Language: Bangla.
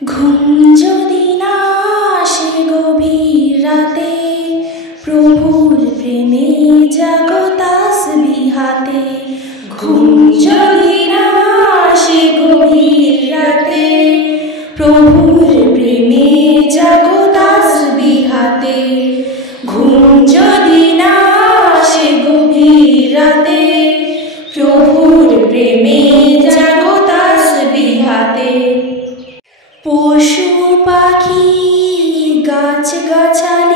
ঘুম যদি না আসে গভীর রাতে, প্রভুর প্রেমে জাগো তাসবিহ হাতে। ঘুম যদি না আসে গভীর রাতে, প্রভুর প্রেমে জাগো তাসবিহ হাতে। ঘুম যদি না আসে গভীর রাতে, প্রভুর প্রেমে জাগো তাসবিহ হাতে। পশু পাখি গাছ গাছালি